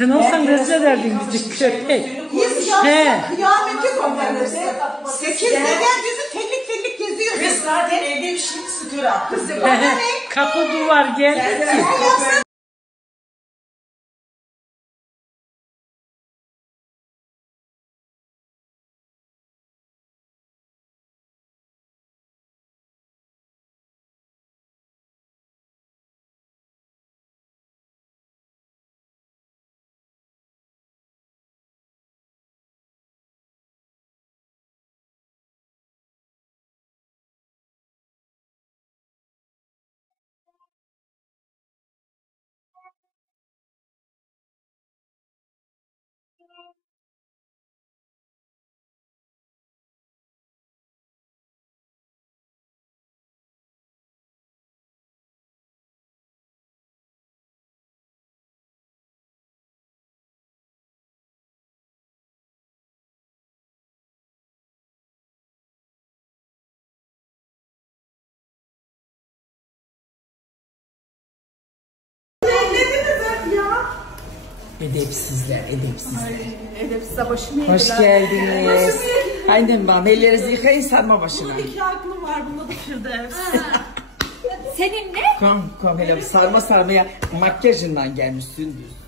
Sen olsan rezil ederdin bizi köpek. Biz ya kıyameti koparırız. 8'de gel bizi tellik geziyor. Kız zaten evde bir şey sıkıyor. Kızım. Kapı duvar geldi ki. Edepsizler, edepsizler. Edepsizler başımı yediler. Hoş geldiniz. Haydi bana ellerinizi yıkayın sarma başına. Bunun 2 aklım var, bunda da Firdevs. Senin ne? Kom hele sarma sarmaya makyajından gelmiş Sündüz.